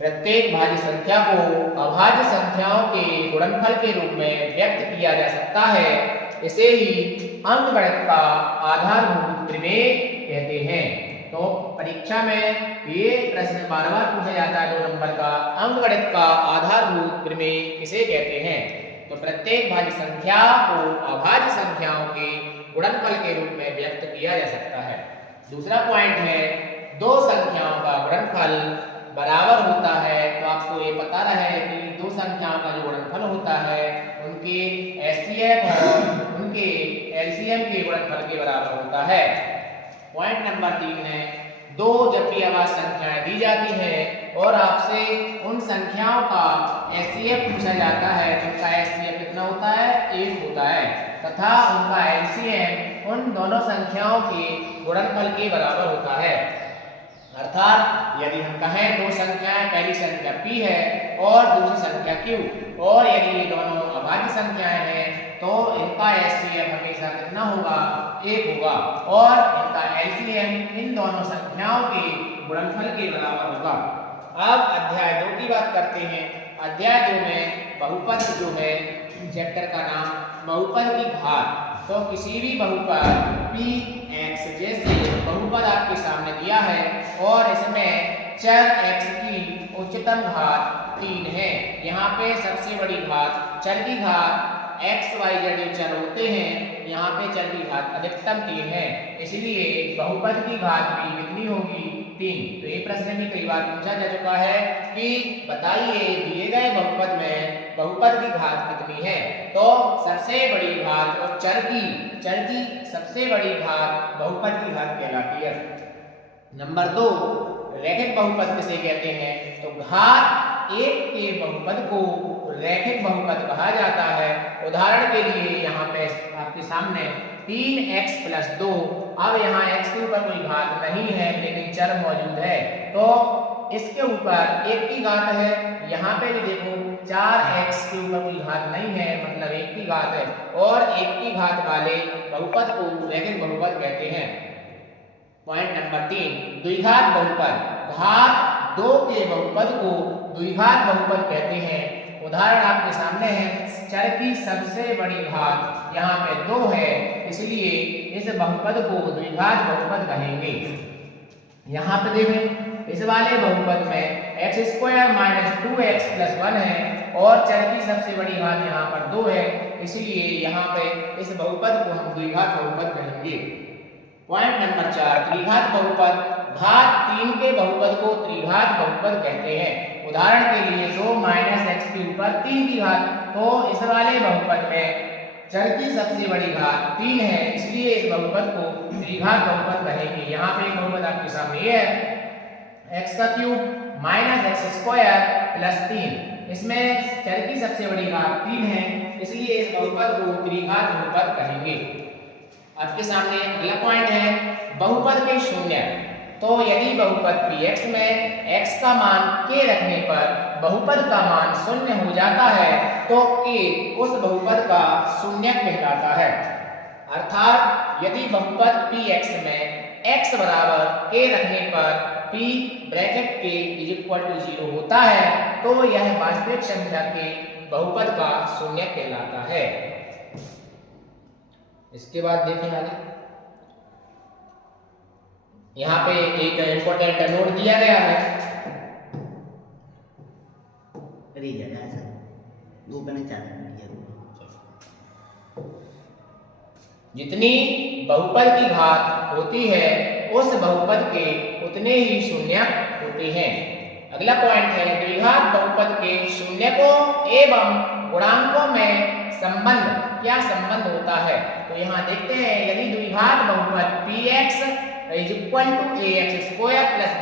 प्रत्येक भाज्य संख्या को अभाज्य संख्याओं के गुणनफल के रूप में व्यक्त किया जा सकता है। इसे ही अंकगणित का आधारभूत प्रमेय कहते हैं। तो परीक्षा में ये प्रश्न बार बार पूछा जाता है 2 नंबर का, अंकगणित का आधारभूत प्रमेय किसे कहते हैं। तो प्रत्येक भाज्य संख्या को अभाज्य संख्याओं के गुणनफल के रूप में व्यक्त किया जा सकता है। दूसरा पॉइंट है, दो संख्याओं का गुणनफल बराबर होता है। तो आपको ये पता रहे कि दो संख्याओं का जो गुणनफल होता है उनके एचसीएफ और उनके एलसीएम के गुणनफल के बराबर होता है। पॉइंट नंबर 3 है, दो जब भी अभाज्य संख्याएं दी जाती है और आपसे उन संख्याओं का एचसीएफ पूछा जाता है तो उनका एचसीएफ कितना होता है, 1 होता है, तथा उनका एलसीएम उन दोनों संख्याओं के गुणनफल के बराबर होता है। अर्थात यदि हम कहें दो संख्याएं, पहली संख्या p है और दूसरी संख्या q, और यदि ये दोनों अभाज्य संख्याएं हैं तो इनका एचसीएफ हमेशा कितना होगा, 1 होगा, और इनका एलसीएम इन दोनों संख्याओं के गुणनफल के बराबर होगा। अब अध्याय 2 की बात करते हैं। अध्याय 2 में बहुपद जो है, चैप्टर का नाम बहुपद की घात। तो किसी भी बहुपद px, जैसे बहुपद आपके सामने दिया है और इसमें चर x की उच्चतम घात 3 है। यहाँ पे सबसे बड़ी घात, चर की घात x y z चर होते हैं, यहाँ पे चर की घात अधिकतम 3 है, इसलिए बहुपद की घात भी कितनी होगी, 3। तो ये प्रश्न में कई बार पूछा जा चुका है कि बताइए दिए गए बहुपद में बहुपद की घात कितनी है। तो सबसे बड़ी घात और चर की सबसे बड़ी घात बहुपद की घात कहलाती है। नंबर 2, रैखिक बहुपद किसे कहते हैं। तो घात 1 के बहुपद को रैखिक बहुपद कहा जाता है। उदाहरण के लिए यहाँ पे आपके सामने 3x + 2, अब यहाँ x के ऊपर कोई घात नहीं है लेकिन चर मौजूद है, तो इसके ऊपर 1 की घात है। यहाँ पे भी देखो 4x के ऊपर कोई घात नहीं है, मतलब 1 की घात है, और 1 की घात वाले बहुपद को रैखिक बहुपद कहते हैं। पॉइंट नंबर 3, द्विघात बहुपद। घात 2 के बहुपद को द्विघात बहुपद कहते हैं। उदाहरण आपके सामने है, चर की सबसे बड़ी घात यहाँ पे 2 है, इसलिए इस बहुपद को द्विघात बहुपद कहेंगे। यहाँ पे देखें इस वाले बहुपद में x² - 2x + 1 है और चर की सबसे बड़ी घात यहाँ पर 2 है, इसलिए यहाँ पे इस बहुपद को हम द्विघात बहुपद कहेंगे। पॉइंट नंबर 4, त्रिघात बहुपद। घात 3 के बहुपद को त्रिघात बहुपद कहते हैं। उदाहरण के लिए 2 - x के ऊपर 3 की घात, तो इस वाले बहुपद में चर की सबसे बड़ी घात 3 है, इसलिए इस बहुपद को त्रिघात बहुपद कहेंगे। यहाँ पे एक बहुपद आपके सामने ये है, x³ - x² + 3, इसमें चर की सबसे बड़ी घात 3 है, इसलिए इस बहुपद को त्रिघात बहुपद कहेंगे। आपके सामने अगला पॉइंट है, बहुपद के शून्य। तो यदि बहुपद px में x का मान k रखने पर बहुपद का मान 0 हो जाता है तो k उस बहुपद का शून्यक कहलाता है। अर्थात यदि बहुपद px में x बराबर k रखने पर p ब्रैकेट k = 0 होता है तो यह वास्तविक संख्या के बहुपद का शून्यक कहलाता है। इसके बाद देखें आगे, यहाँ पे एक इंपॉर्टेंट नोट दिया गया है। जितनी बहुपद की घात होती है उस बहुपद के उतने ही शून्यक होते हैं। अगला पॉइंट है, द्विघात बहुपद के शून्यकों एवं गुणांकों में संबंध, क्या संबंध होता है। तो यहाँ देखते हैं, यदि द्विघात बहुपद px = ax² +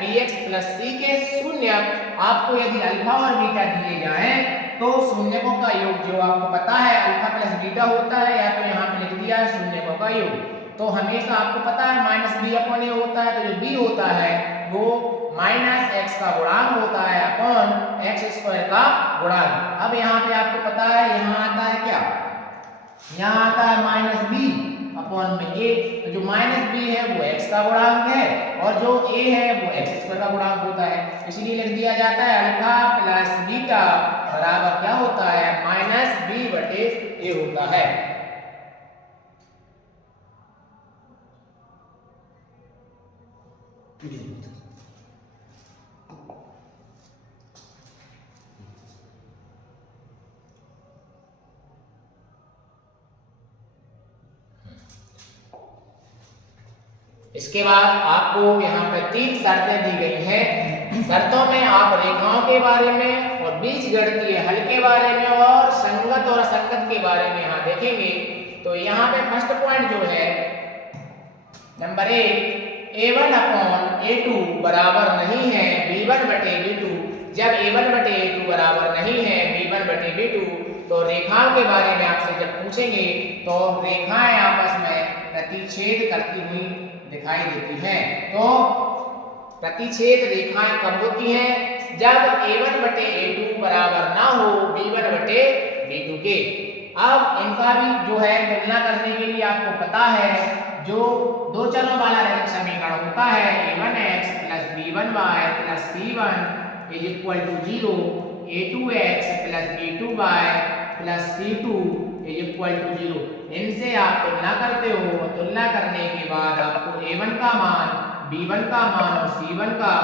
bx + c के शून्यक आपको यदि अल्फा और बीटा दिए जाएं तो शून्यकों का योग, जो आपको पता है अल्फा + बीटा होता है, या तो यहाँ पे लिख दिया है शून्यकों का योग, तो हमेशा आपको पता है -b/a होता है, तो जो b होता है वो -x का गुणांक होता है अपॉन x² का गुणांक। अब यहाँ पे आपको पता है यहाँ आता है क्या, यहाँ आता है -b, अपॉन में a, तो जो माइनस b है वो x का गुणांक है और जो a है वो x स्क्वायर का गुणांक होता है। इसलिए लिख दिया जाता है अल्फा प्लस बीटा बराबर क्या होता है माइनस b बटे a होता है। इसके बाद आपको यहाँ पे 3 शर्तें दी गई हैं। शर्तों में आप रेखाओं के बारे में और बीजगणितीय हल के बारे में और संगत और असंगत के बारे में यहाँ देखेंगे। तो यहाँ पे फर्स्ट पॉइंट जो है नंबर 1, a1 अपॉन a2 बराबर नहीं है b1 बटे b2। जब a1 बटे a2 बराबर नहीं है b1 बटे b2 तो रेखाओं के बारे में आपसे जब पूछेंगे तो रेखाएं आपस में प्रतिच्छेद करती हुई दिखाई देती हैं। तो प्रतिच्छेद रेखाएं कब होती हैं जब a1 बटे a2 बराबर ना हो b1 बटे b2 के। अब इनका भी जो है तुलना करने के लिए आपको पता है जो दो चरों वाला रैखिक समीकरण होता है a1x plus b1y plus c1 is equal to 0, a2x plus b2y plus c2 is equal to 0। इनसे आप तुलना करते हो। तुलना करने के बाद आपको a1 का मान b1 का मान और c1 का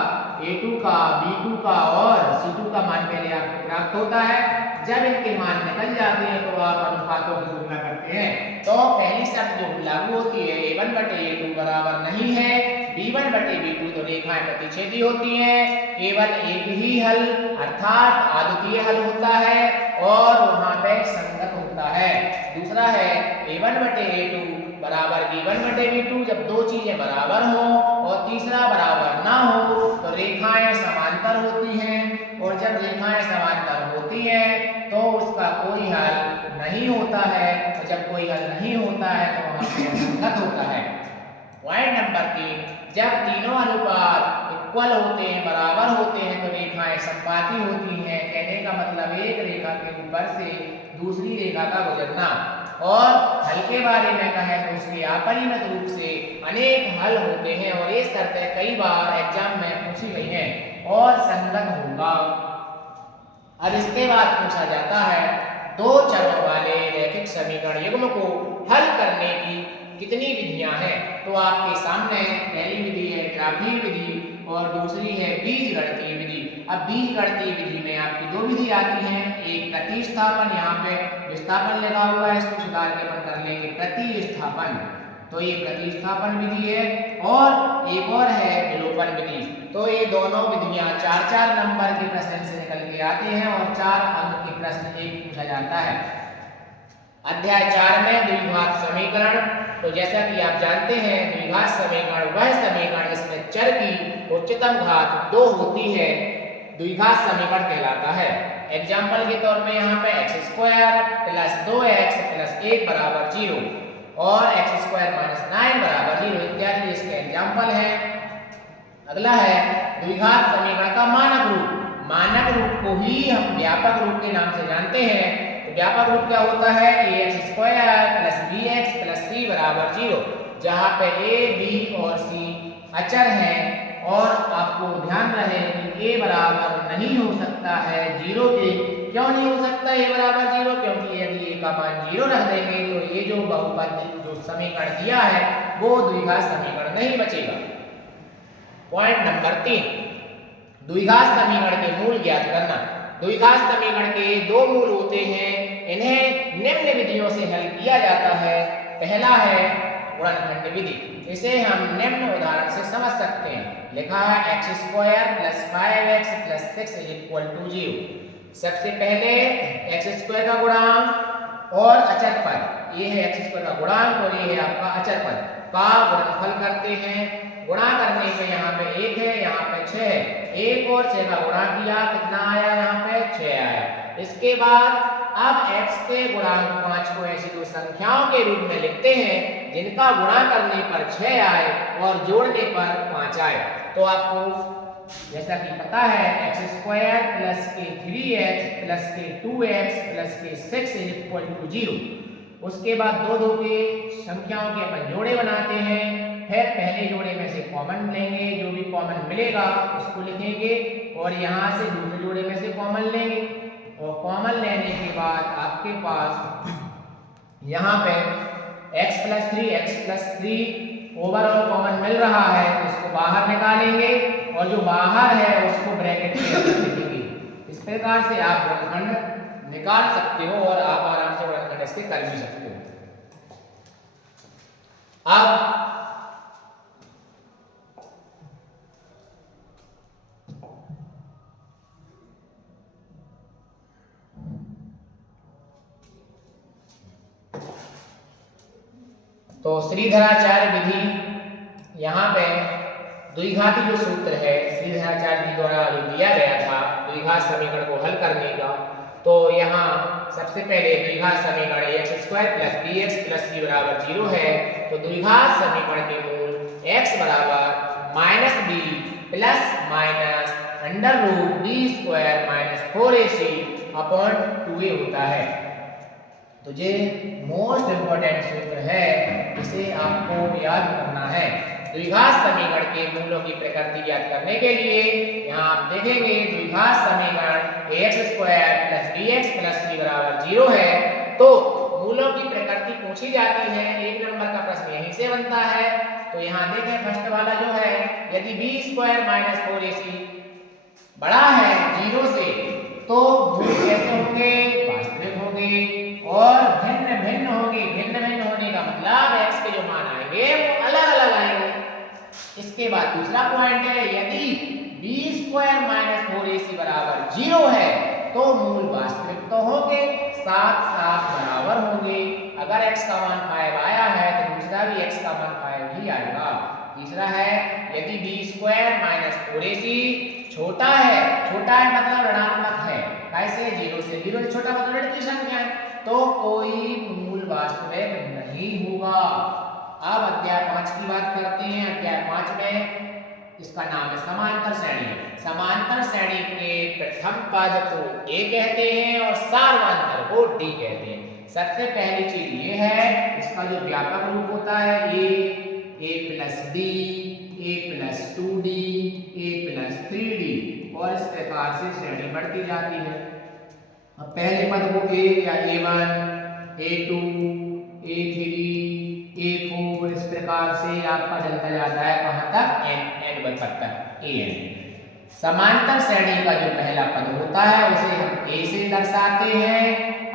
a2 का b2 का और c2 का मान पहले आपको प्राप्त होता है। जब इनके मान निकल जाते हैं तो आप अनुपातों की तुलना करते हैं। तो पहली शर्त जो लागू होती है a1 बटे a2 बराबर नहीं है b1 बटे b2 तो रेखाएं प्रतिच्छेदी होती हैं। केवल एक ही हल अर्थात अद्वितीय हल होता है और वहां पे संगत होता है। दूसरा है a1 बटे a2 बराबर b1 बटे b2 जब दो चीजें बराबर हो और तीसरा बराबर ना हो तो रेखाएं समांतर होती हैं और जब रेखाएं समांतर होती हैं तो उसका कोई हल नहीं होता है और जब कोई हल नहीं होता है तो वहां पे संगत होता है। पॉइंट नंबर 3, जब तीनों अनुपात इक्वल होते हैं बराबर होते हैं तो रेखाएं समपाती होती हैं। कहने का मतलब एक रेखा के ऊपर से दूसरी रेखा का गुजरना। और हल के बारे में कहें तो उसके अपरिमित रूप से अनेक हल होते हैं और ये शर्तें कई बार एग्जाम में पूछी गई हैं और संगत होगा। अब इसके बाद पूछा जाता है दो चरों वाले रैखिक समीकरण युग्म को हल करने की कितनी विधियां हैं। तो आपके सामने पहली विधि है ग्राफीय विधि और दूसरी है बीजगणितीय विधि। अब बीजगणितीय विधि में आपकी दो विधि आती हैं, एक प्रतिस्थापन, यहाँ पे विस्थापन लगा हुआ है इसको सुधार के अपन कर लेंगे प्रतिस्थापन। तो ये प्रतिस्थापन विधि है और एक और है विलोपन विधि। तो ये दोनों विधियां 4-4 नंबर के प्रश्न से निकल के आती हैं और 4 अंक के प्रश्न एक पूछा जाता है। अध्याय 4 में द्विघात समीकरण। तो जैसा कि आप जानते हैं द्विघात समीकरण वह समीकरण जिसमें चर की उच्चतम घात 2 होती है द्विघात समीकरण कहलाता है। एग्जाम्पल के तौर पे यहाँ पे x square plus 2x plus 1 बराबर 0 और x स्क्वायर माइनस 9 बराबर 0 इत्यादि इसके एग्जाम्पल है। अगला है द्विघात समीकरण का मानक रूप। मानक रूप को ही हम व्यापक रूप के नाम से जानते हैं। तो व्यापक रूप क्या होता है ax square plus bx plus c बराबर 0, जहाँ पे a, b और c अचर हैं और आपको ध्यान रहे कि a बराबर नहीं हो सकता है 0 के। क्यों नहीं हो सकता a बराबर 0? क्योंकि यदि a का मान 0 रख देंगे तो ये जो बहुपद जो समीकरण दिया है वो द्विघात समीकरण नहीं बचेगा। पॉइंट नंबर 3, द्विघात समीकरण के मूल ज्ञात करना। द्विघात समीकरण के दो मूल होते हैं, इन्हें निम्न विधियों से हल किया जाता है। पहला है गुणनखंड विधि, इसे हम निम्न उदाहरण से समझ सकते हैं। लिखा है x square plus 5x plus 6 is equal to 0। सबसे पहले x स्क्वायर का गुणांक और अचर पद, ये है x स्क्वायर का गुणांक और ये है आपका अचर पद का गुणनफल करते हैं। गुणा करने पे यहाँ पे 1 है, यहाँ पे 6 है। 1 और 6 का गुणा किया, कितना आया? यहाँ पे 6 आया। इसके बाद अब x के गुणांक 5 को ऐसी दो संख्याओं के रूप में लिखते हैं जिनका गुणा करने पर 6 आए और जोड़ने पर 5 आए। तो आपको जैसा कि पता है x स्क्वायर प्लस के 3x प्लस के 2x प्लस के 6 इज इक्वल टू 0। उसके बाद दो दो के संख्याओं के अपन जोड़े बनाते हैं, फिर पहले जोड़े में से कॉमन लेंगे, जो भी कॉमन मिलेगा उसको लिखेंगे और यहाँ से दूसरे जोड़े में से कॉमन लेंगे और कॉमन लेने के बाद आपके पास यहाँ पे x प्लस 3 ओवरऑल कॉमन मिल रहा है, इसको बाहर निकालेंगे और जो बाहर है उसको ब्रैकेट में लिखेंगे। इस प्रकार से आप गुणनखंड निकाल सकते हो और आप आराम से गुणनखंड इसके कर भी सकते हो। अब तो श्रीधराचार्य विधि, यहाँ पे द्विघाती जो सूत्र है श्रीधराचार्य जी द्वारा जो दिया गया था द्विघात समीकरण को हल करने का, तो यहाँ सबसे पहले द्विघात समीकरण x² + bx + c = 0 है, तो द्विघात समीकरण के मूल x बराबर -b ± √b² - 4ac/2a होता है। तो ये मोस्ट इंपॉर्टेंट सूत्र है, इसे आपको याद करना है। द्विघात समीकरण के मूलों की प्रकृति ज्ञात करने के लिए यहाँ आप देखेंगे द्विघात समीकरण x² + bx + c = 0 है, तो मूलों की प्रकृति पूछी जाती है। एक नंबर का प्रश्न यहीं से बनता है। तो यहाँ देखें फर्स्ट वाला जो है, यदि b² - 4ac बड़ा है 0 से, तो मूल कैसे होंगे? वास्तविक होंगे और भिन्न भिन्न होंगे। भिन्न भिन्न होने का मतलब x के जो मान आएंगे वो अलग अलग आएंगे। इसके बाद दूसरा पॉइंट है, यदि b² - 4ac = 0 है, तो मूल वास्तविक तो होंगे, साथ साथ बराबर होंगे। अगर x का मान 5 आया है तो दूसरा भी x का मान 5 ही आएगा। तीसरा है, यदि b² - 4ac छोटा है मतलब ऋणात्मक है, कैसे? 0 से 0 से छोटा मतलब ऋण की संख्या है, तो कोई मूल वास्तविक नहीं होगा। अब अध्याय 5 की बात करते हैं। अध्याय 5 में इसका नाम है समांतर श्रेणी। समांतर श्रेणी के प्रथम पद को a कहते हैं और सार्वंतर को d कहते हैं। सबसे पहली चीज ये है, इसका जो व्यापक रूप होता है a + d, a + 2d, a + 3d, और इस प्रकार से श्रेणी बढ़ती जाती है। अब पहले पद को a या a1, a2, a3, a4 इस प्रकार से आपका चलता जाता है कहां तक? n तक an। समांतर श्रेणी का जो पहला पद होता है उसे हम a से दर्शाते हैं।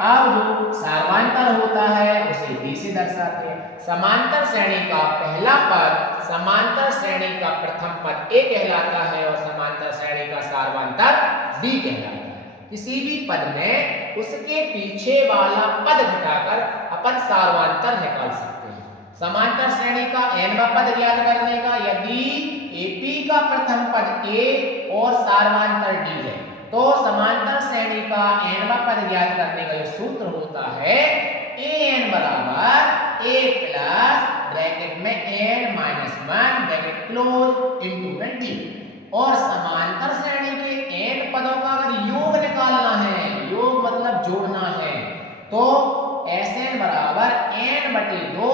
अब जो सार्वंतर होता है उसे d से दर्शाते हैं। समांतर श्रेणी का पहला पद समांतर श्रेणी का प्रथम पद a कहलाता है और समांतर श्रेणी का सार्वंतर d कहलाता है। किसी भी पद में उसके पीछे वाला पद घटाकर अपन सार्वंतर निकाल सकते हैं। समांतर श्रेणी का nवां पद ज्ञात करने का, यदि AP का प्रथम पद a और सार्वंतर d है, तो समांतर श्रेणी का nवां पद ज्ञात करने का जो सूत्र होता है an बराबर a प्लस ब्रैकेट में n minus 1 bracket close into में d। और समांतर श्रेणी के n पदों का अगर योग निकालना है, योग मतलब जोड़ना है, तो Sn बराबर n बटे 2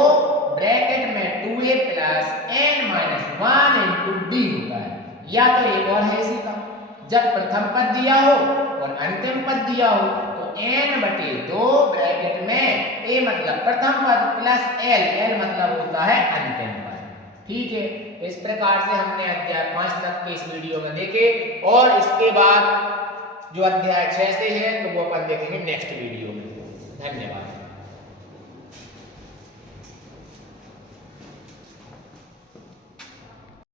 ब्रैकेट में 2a plus n minus 1 into d होता है। या तो एक और है इसी का, जब प्रथम पद दिया हो और अंतिम पद दिया हो तो n बटे 2 ब्रैकेट में a मतलब प्रथम पद प्लस l मतलब होता है अंतिम पद। ठीक है, इस प्रकार से हमने अध्याय 5 तक के इस वीडियो में देखे और इसके बाद जो अध्याय 6 से है तो वो अपन देखेंगे नेक्स्ट वीडियो में। धन्यवाद।